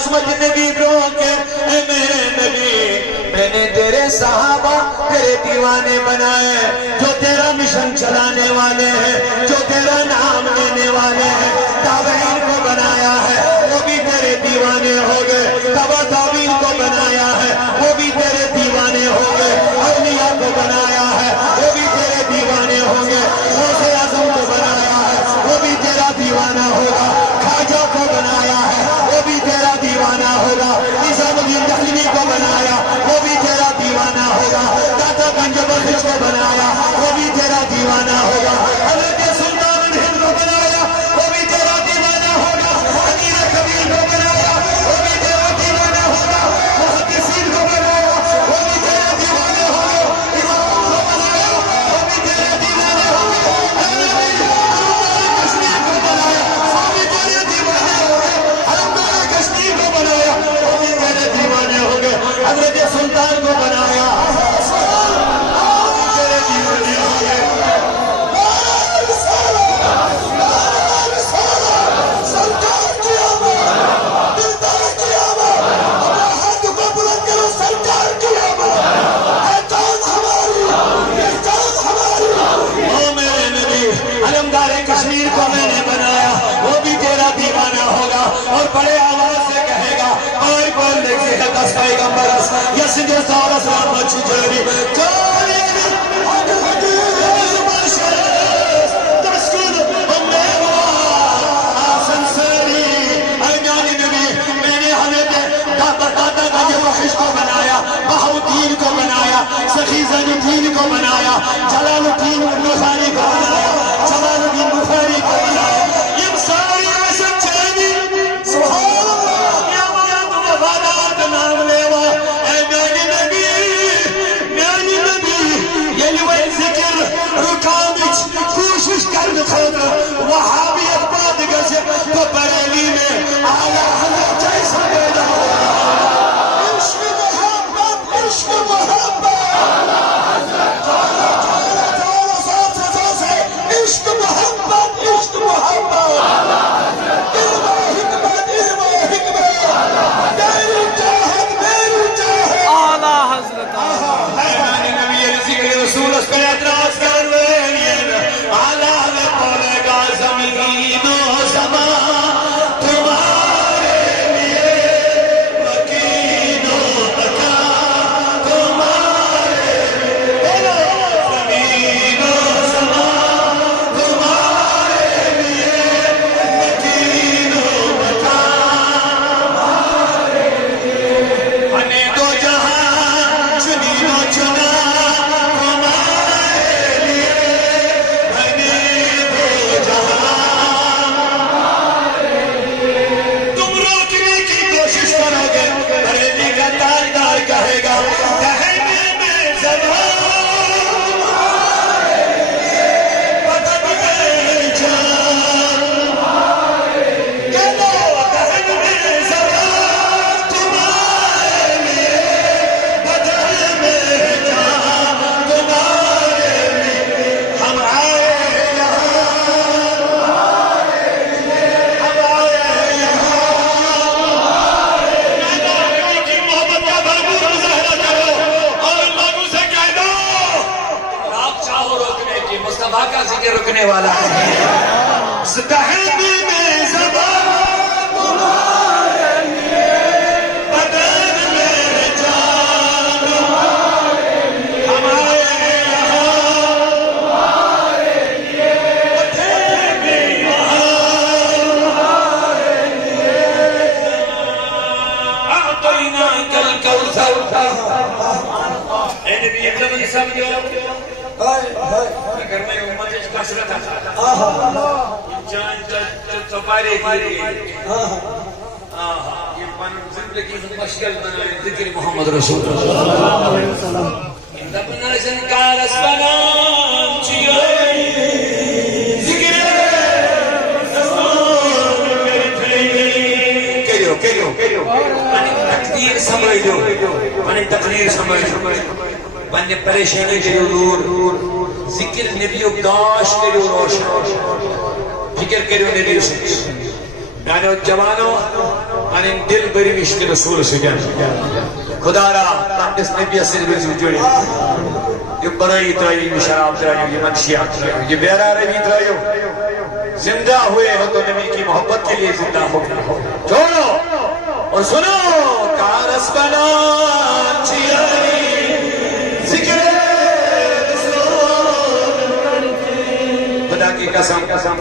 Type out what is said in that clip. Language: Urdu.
عظمت نبی روکے اے میرے نبی میں نے تیرے صحابہ تیرے دیوانے بنائے جو تیرا مشن چلانے والے ہیں جو تیرا نام لینے والے ہیں تابعین کو بنایا ہے وہ بھی تیرے دیوانے ہو گئے تبا تابعین کو بنایا ہے وہ بھی تیرے دیوانے ہو گئے اولیاء کو بنایا ہے وہ بھی تیرے دیوانے ہوں گے غوث اعظم کو بنایا ہے وہ بھی تیرا دیوانہ ہوگا خواجہ کو بنایا ہے وہ بھی تیرا دیوانہ ہوگا نظام الدین دہلوی کو بنایا وہ بھی تیرا دیوانہ ہوگا داتا گنج بخش کو بنایا وہ بھی تیرا دیوانہ ہوگا حضرت سلطان ہند کو بنایا وہ بھی تیرا دیوانہ ہوگا امیر کبیر کو بنایا وہ بھی تیرا دیوانہ ہوگا محدثین کو بنایا وہ بھی تیرا دیوانہ ہوگا امام کو بنایا وہ بھی تیرا دیوانہ ہوگا کشمیر کو بنایا وہ بھی تیرے دیوانے ہوگے علمدار کشمیر کو بنایا وہ بھی تیرے دیوانے ہوگے حضرت سلطان کو بنایا تیرے دیوانے ہوگے علمدار کشمیر کو میں نے بنایا وہ بھی تیرا دیوانہ ہوگا اور بڑے آواز سے کہے گا آئی پر لکھے ہے دس پیغمبرس یا سندھ سارس رحمت چجری چاری بہاؤدین کو بنایا سخی زین الدین کو بنایا جلال الدین نصاری کو بنایا جلال الدین بخاری کو بنایا یہ ساری عشق چینی سبحان اللہ یا وفادات نام لیوا اے میری نبی یہ لوے ذکر رکامچ کوشش کرد خود وحابیت بات گزے تو بریلی میں آیا حضرت جیسا پیدا عشق محبت عشق محبت عشق محبت علم حکمت علم حکمت میری چاہت میری چاہت اعلی حضرت حیرانی نبی ذکر رسول اس پر اعتراض کر رہے ہیں اعلی حضرت بولے گا زمین و زمان رکنے والا ہے ستحب میں زبان تمہارے لیے بدن میں جان تمہارے لیے ہمارے یہاں تمہارے لیے تھے بھی وہاں تمہارے لیے اعطیناک الکوثر اے نبی اکرم سمجھو اگر میں امت اس کثرت جان تبارے گیری یہ زندگی مشکل بنائے ذکر محمد رسول اللہ اندپنا زنکار اسپنام چیئے ذکر کہو مانی تقدیر سمجھ دو مانی تقدیر سمجھ دو بننے پریشانی کرو دور ذکر نبی داش کرو روشن فکر کرو نبی رسول جوانو پنن دل بری عشق رسول سجن خدا را اس نبی سے جوڑی یہ برائی ترائی یہ شراب ترائی یہ منشیات ترائی یہ بیرا روی ترائی زندہ ہوئے ہو تو نبی کی محبت کے لیے زندہ ہو چھوڑو اور سنو کارس بنا چیاری ذکر رسول خدا کی قسم